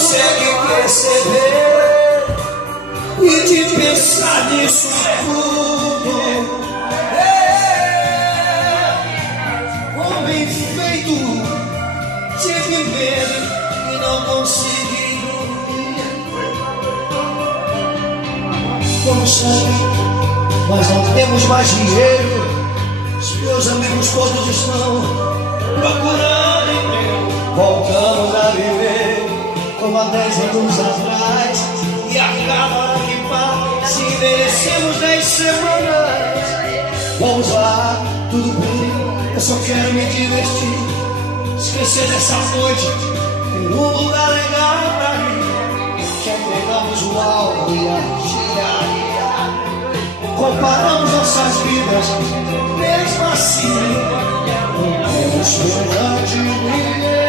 consegue perceber e de pensar nisso tudo. Homem feito, tive medo e não consegui dormir. Como sabe, mas não temos mais dinheiro. Os meus amigos todos estão procurando emprego. Voltamos a viver como há 10 anos atrás. E a cada que passa, se merecemos 10 semanas. Vamos lá, tudo bem, eu só quero me divertir. Esquecer dessa noite, tem um lugar legal pra mim. Que pegamos o álcool e a artilharia. Comparamos nossas vidas, mesmo assim não temos pena de ninguém.